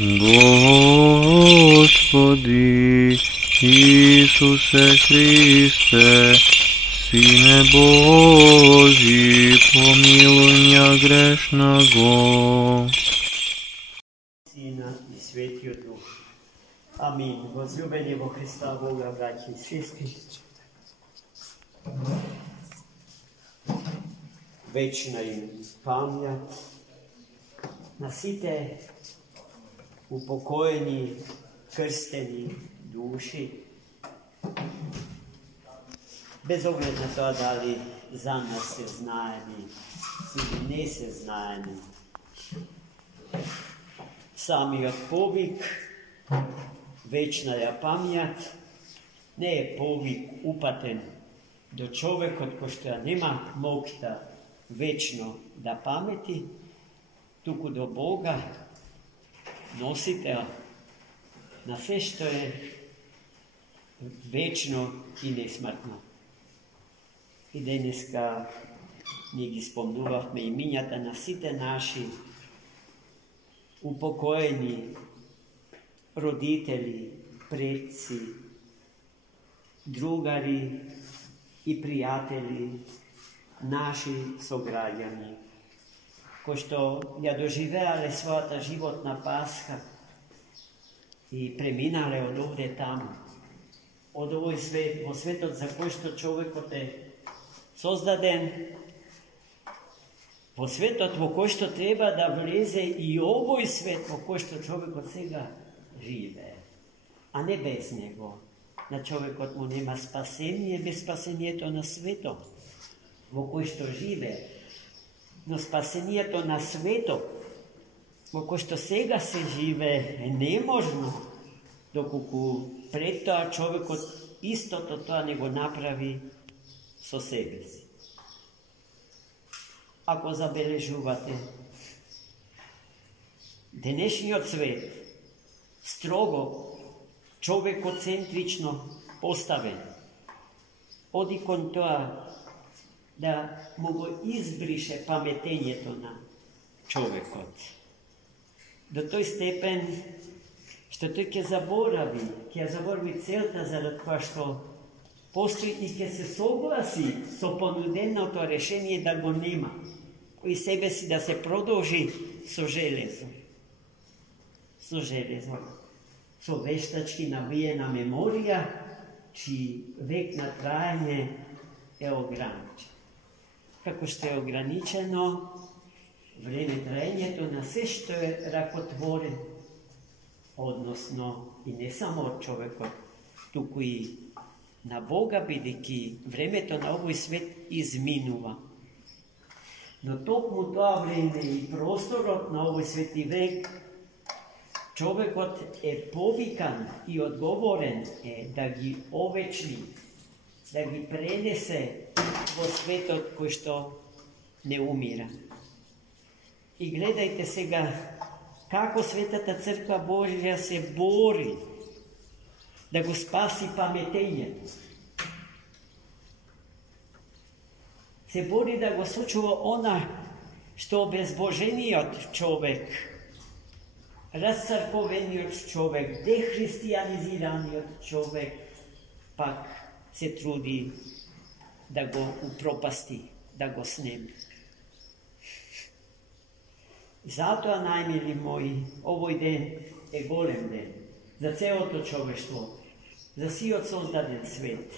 Господи Исусе Христе, Сине Божий, помилуй меня грешного. Сина и Светия Дух. Аминь. Возлюбени во Христа Бога, братья и сестры, вечна им пам'ять на сите упокоєні, крстені душі, bez ogled na to, da li za nas se znajeni ili ne se znajeni. Sami povik, večna je pamjat, ne je povik upaten do čovjek od ko što nema mokta večno da pameti, tuku do Boga, nositelja na sve što je večno i nesmrtno. I dneska njegi spomnuvahme iminjata na site naši upokojeni roditelji, predci, drugari i prijatelji, naši sograđani. Ko što ja doživjale svoja ta životna paska i preminale od ovdje tamo, od ovoj svetot za koje što čovjek te sozdaden, po svetot vo koje što treba da vleze i ovoj svet vo koje što čovjek od svega žive, a ne bez njego. Na čovjek od mu nema spasenje, bez spasenje to na svetom vo koje što žive. No spasenje to na svetom vo koje što svega se žive nemožno, dok pred to čovjek od isto to nego napravi so sebi. Ako zabeležuvate današnji svet strogo čovjekocentrično postaven, odikon toa da mogo izbriše pametenje to na čovjekot. Do toj stepen što to ke zaboravi celta zarad pa što postoji i ke se soglasi so ponudeno to rešenje da go nema, koji sebe si da se produži so železom. So veštački nabijena memorija, čiji vek na trajanje je ograničen. Kako što je ograničeno, vreme trajanje to na sve što je rakotvoren, odnosno i ne samo od čovjeka, tuku i na Boga bidiki vreme to na ovoj svet izminuva. No tok mu to vreme i prostor na ovoj sveti vek čovjek je povikan i odgovoren da gi ovečni, da gi prenese vo svetot koji što ne umira. I gledajte se ga kako Svetata Crkva Božja se bori da go spasi pametenje. Se bori da go sočuva ona što obezboženiji od čovek, razcarkoveni od čovek, dehristijanizirani od čovek, pak se trudi da go upropasti, da go snemi. Zato, najmili moji, ovoj den je golem den za celo to čoveštvo, za si od sozdaden svet.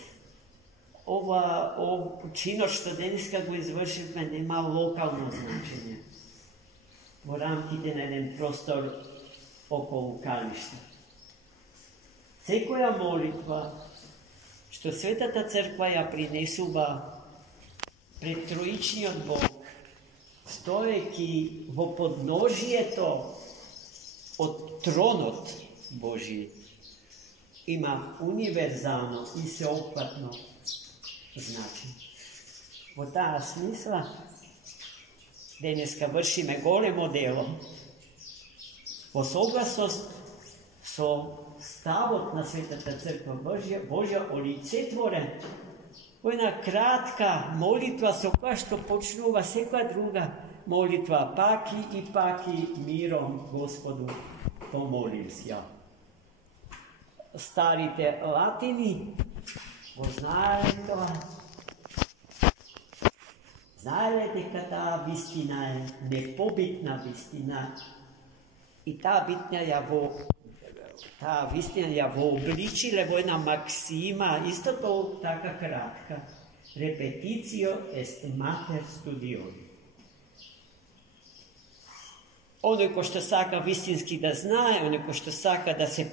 Ovo čino što dneska go izvršime nema lokalno značenje. Moram ide na jedan prostor oko kališta. Sekoja molitva što Svetata Crkva ja prinesuva pred trojični od Bog, stojeki vo podnožije to od tronot Božji, ima univerzalno i sveobuhvatno značenje. Vo ta smisla dneska vršime golemo delo vo soglasnost so stavot na Svetata Crkva Božja olicetvoren. Ona kratka molitva so koja što počnuva sveka druga molitva paki i paki mirom Gospodu помолився. Старите латини го знаеле тоа. Знаеле дека таа вистина е непобитна вистина и таа вистина ја вообличиле во една максима, исто така кратка. Репетицио ест матер студиови. Оној кој што сака вистински да знае, оној кој што сака да се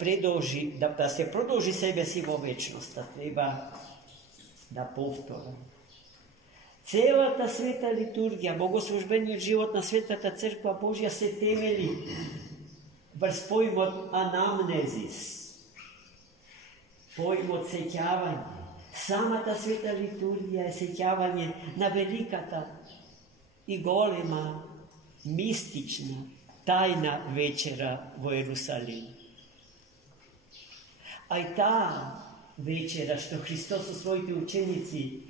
продолжи себе си во вечноста, треба да повтора. Целата света литургија, богослужбениот живот на Светата Црква Божја се темели врз поимот анамнезис, поимот сеќавање. Самата света литургија е сеќавање на великата и голема, мистична, тајна вечера во Ерусалим. А и таа вечера што Христос со своите ученици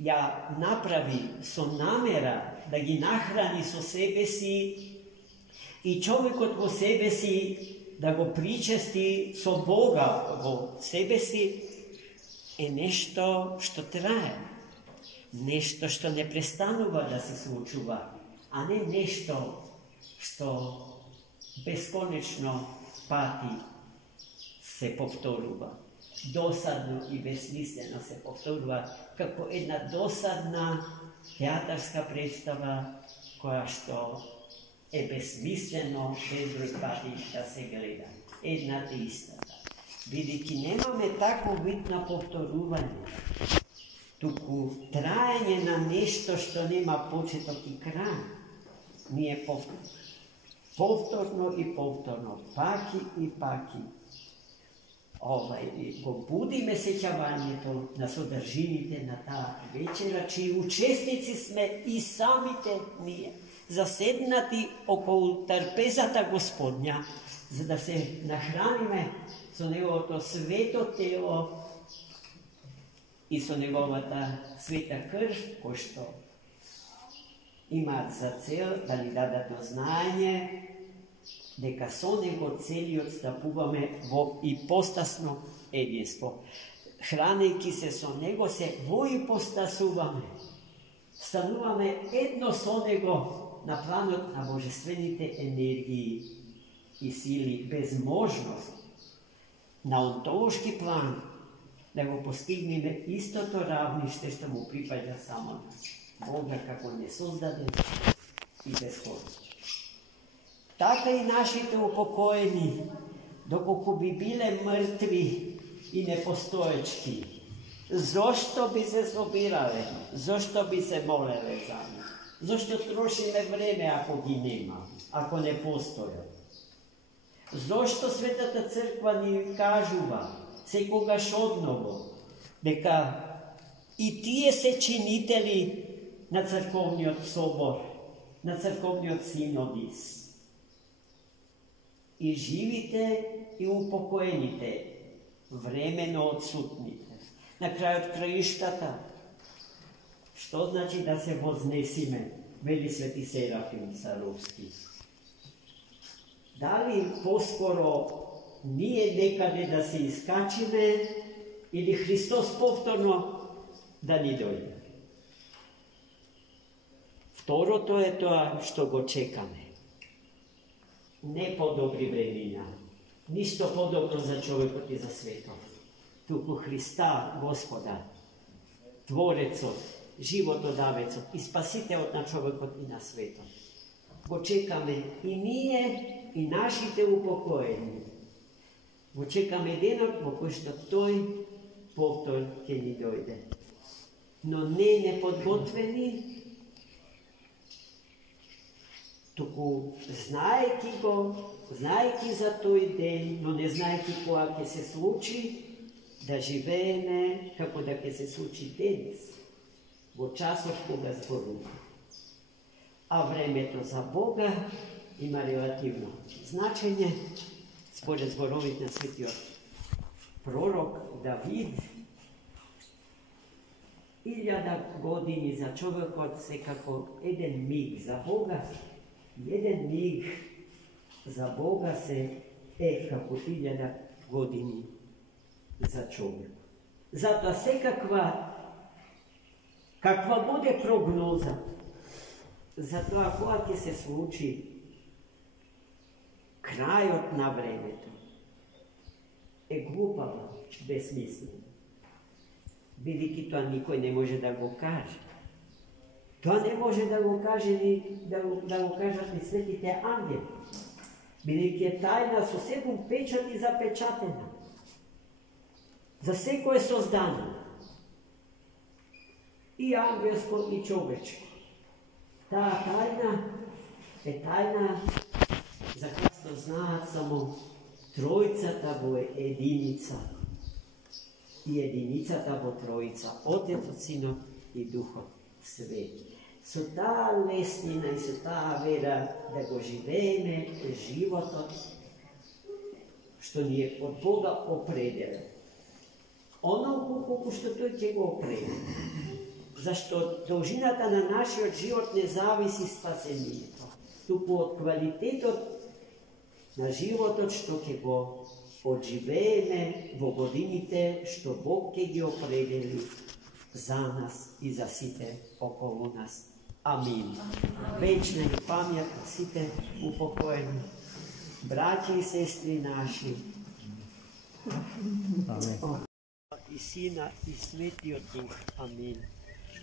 ја направи со намера да ги нахрани со себе си и човекот во себе си да го причести со Бога во себе си, е нешто што трае, нешто што не престанува да се случува, а не нешто што бесконечно пати се повторува. Досадно и безсмислено се повторува, како една досадна театарска представа, која што е безсмислено безброј пати да се гледа. Едната истата. Бидејќи немаме такво вид на повторување, туку траење на нешто што нема почеток и крај, ние повторно и повторно, паки и паки, го будиме сеќавањето на содржините на таа вечера, чии учесници сме и самите ние, заседнати околу трпезата Господња, за да се нахраниме со Неговото свето тело и со Неговата света крв, кој што имаат за цел да ни дадат знаење дека со Него целиот стапуваме во ипостасно единство. Хранејќи се со Него, се во ипостасуваме. Стануваме едно со Него на планот на божествените енергии и сили, без можност на онтолошки план да го постигнеме истото равниште што му припаѓа само на Бога како несоздаден и безходен. Така и нашите упокоени, доколку би биле мртви и непостоечки, зошто би се собирале, зошто би се молеле за нив, зошто трошиме време ако ги нема, ако не постојат. Зошто Светата Црква ни кажува секогаш одново дека и тие се чинители на црковниот собор, на црковниот синодис. И живите и упокоените, времено отсутните. На крајот краиштата, што значи да се вознесиме, вели Свети Серафим Саровски. Дали поскоро ние некаде да се искачиме или Христос повторно да ни дојде? Второто е тоа што го чекаме. Не подобри времиња, ништо подобро за човекот и за светот, туку Христа, Господа, Творецот, животодавецот и Спасителот на човекот и на светот. Го чекаме и ние, и нашите упокоени. Го чекаме денот во кој што тој повтор ќе ни дојде. Но не неподготвени, туку знаејќи за тој ден, но не знаејќи кога ќе се случи, да живееме како да ќе се случи денес, во часот кога зборува. А времето за Бога има релативно значење, според зборовите на светиот пророк Давид. 1000 години за човекот секако еден миг, за Бога еден миг za Boga se kako 1000 godini za čovjeka. Zato kakva bude prognoza, zato ako ti se sluči krajot na vremeto, glupava, besmisleno. Vidiki to nikoj ne može da go kaže. To ne može da go kaže da go kažat ni svetite angeli. Vidiki je tajna su sebom pečati zapečatena. Za sve koje su zdano. I angelsko i čovečko. Ta tajna je tajna za kako zna samo trojica ta bo je jedinica. I jedinica ta bo trojica. Otec, Sino i Duho Sveti. Su ta lesnina i su ta vera da go živeme životom što nije od Boga opredjela. Ono kako što to će go opredjela. Zašto dolžinata na naši od život ne zavisi spasenito. Tu po kvalitetu na život što će go odživeme v godinite što Bog će gi opredjeli za nas i za site okolo nas. Amin. Večna i pametna site upokojeni, braći i sestri naši. Amen. I Sina i Sveti od Duh. Amin.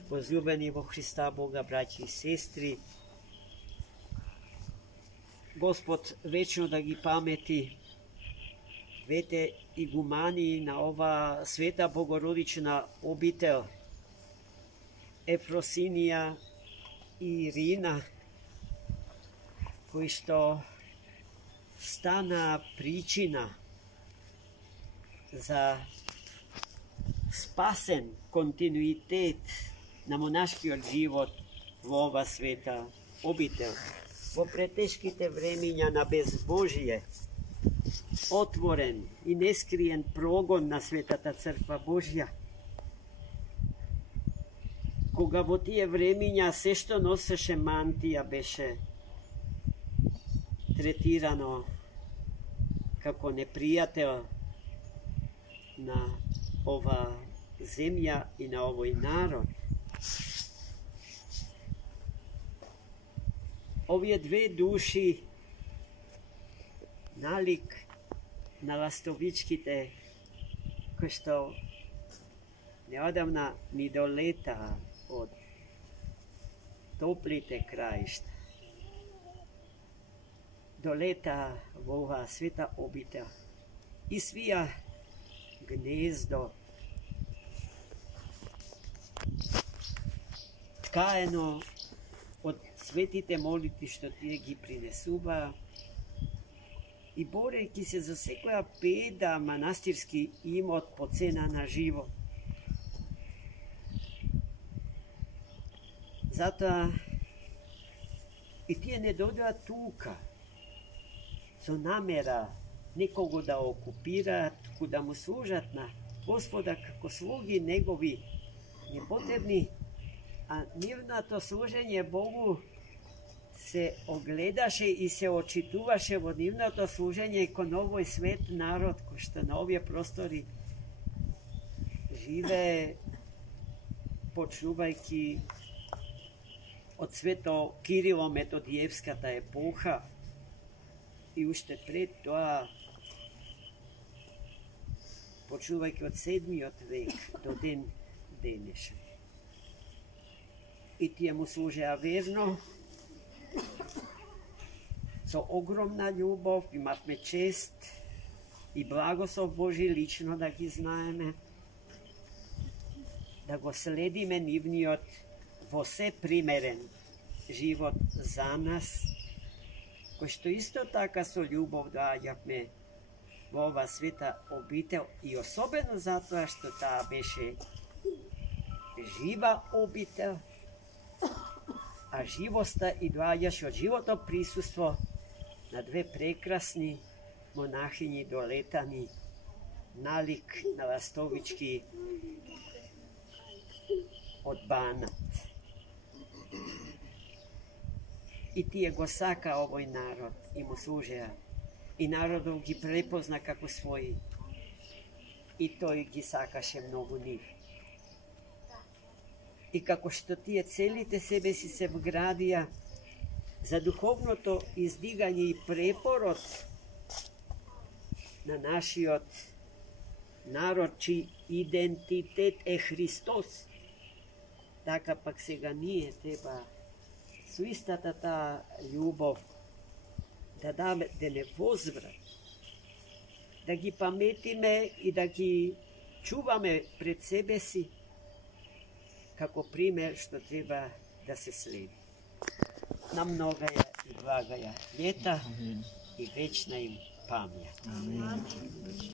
Возлюбени во Христа Бога, браќи и сестри, Господ вечно да ги памети двете игумани на ова света Богородична обител, Ефросинија и Ирина, кои што стана причина за спасен континуитет на монашкиот живот во ова света обител. Во претешките времиња на безбожие, отворен и нескриен прогон на Светата Црква Божја, кога во тие времиња се што носеше мантија беше третирано како непријател на ова земја и на овој народ. Овие две души, налик на ластовичките, кои што неодамна ни долета од топлите краишта, долета во оваа света обител и свија гнездо ткаено од светите молитви што тие ги принесува и борејќи се за секоја педа манастирски имот по цена на живот. Затоа и тие не дојдоа тука со намера некого да окупираат, туку да му служат на Господа како слуги негови непотребни, а нивното служење Богу се огледаше и се очитуваше во нивното служење кон овој свет народ кој што на овие простори живее, почнувајќи од свето Кирило Методиевската епоха и уште пред тоа почнувајќи од 7. век до ден денешен. И тие му служеа верно, со огромна љубов, имавме чест и благослов Божи лично да ги знаеме, да го следиме нивниот во се примерен живот за нас, кој што исто така со љубов доаѓавме во ова света обител и особено затоа што таа беше жива обител, а живоста и доаѓаше од живото присуство на две прекрасни монахињи долетани налик на ластовички од Банат. i tije go saka ovoj narod i mu služe. I narodov gi prepozna kako svoji. I to gi sakaše mnogo njih. I kako što tije celite sebe si se vgradija za duhovното izdiganje i preporod na našiot narod, či identitet Hristos. Така пак сега ние треба со истата таа љубов да не возврат, да ги паметиме и да ги чуваме пред себе си како пример што треба да се следи. На многая и благая лета и вечна им памет.